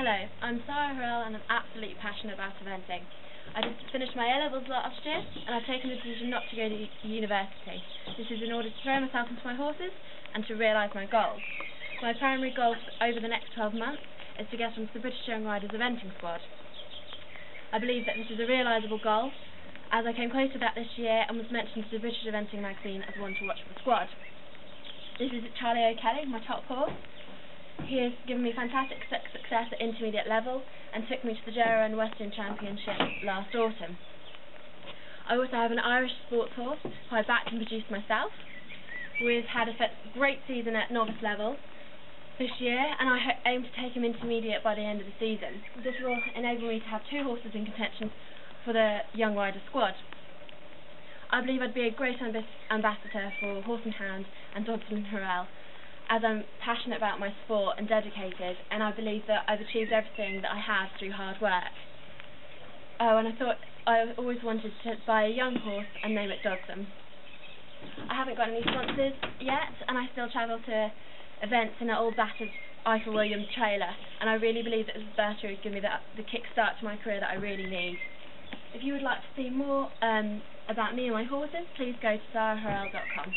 Hello, I'm Sarah Hurrell and I'm absolutely passionate about eventing. I just finished my A-levels last year and I've taken the decision not to go to university. This is in order to throw myself into my horses and to realise my goals. My primary goal over the next 12 months is to get onto the British Young Riders eventing squad. I believe that this is a realisable goal as I came close to that this year and was mentioned to the British Eventing magazine as one to watch for the squad. This is Charlie O'Kelly, my top horse. He has given me fantastic success at intermediate level and took me to the JRN Western Championship last autumn. I also have an Irish sports horse who I backed and produced myself. We've had a great season at novice level this year and I aim to take him intermediate by the end of the season. This will enable me to have two horses in contention for the Young Rider squad. I believe I'd be a great ambassador for Horse and Hound and Dodson Hurrell, as I'm passionate about my sport and dedicated, and I believe that I've achieved everything that I have through hard work. And I thought I always wanted to buy a young horse and name it Dodson. I haven't got any sponsors yet, and I still travel to events in an old battered Eiffel Williams trailer, and I really believe that this battery has given me the kick-start to my career that I really need. If you would like to see more about me and my horses, please go to sarahhurrell.com.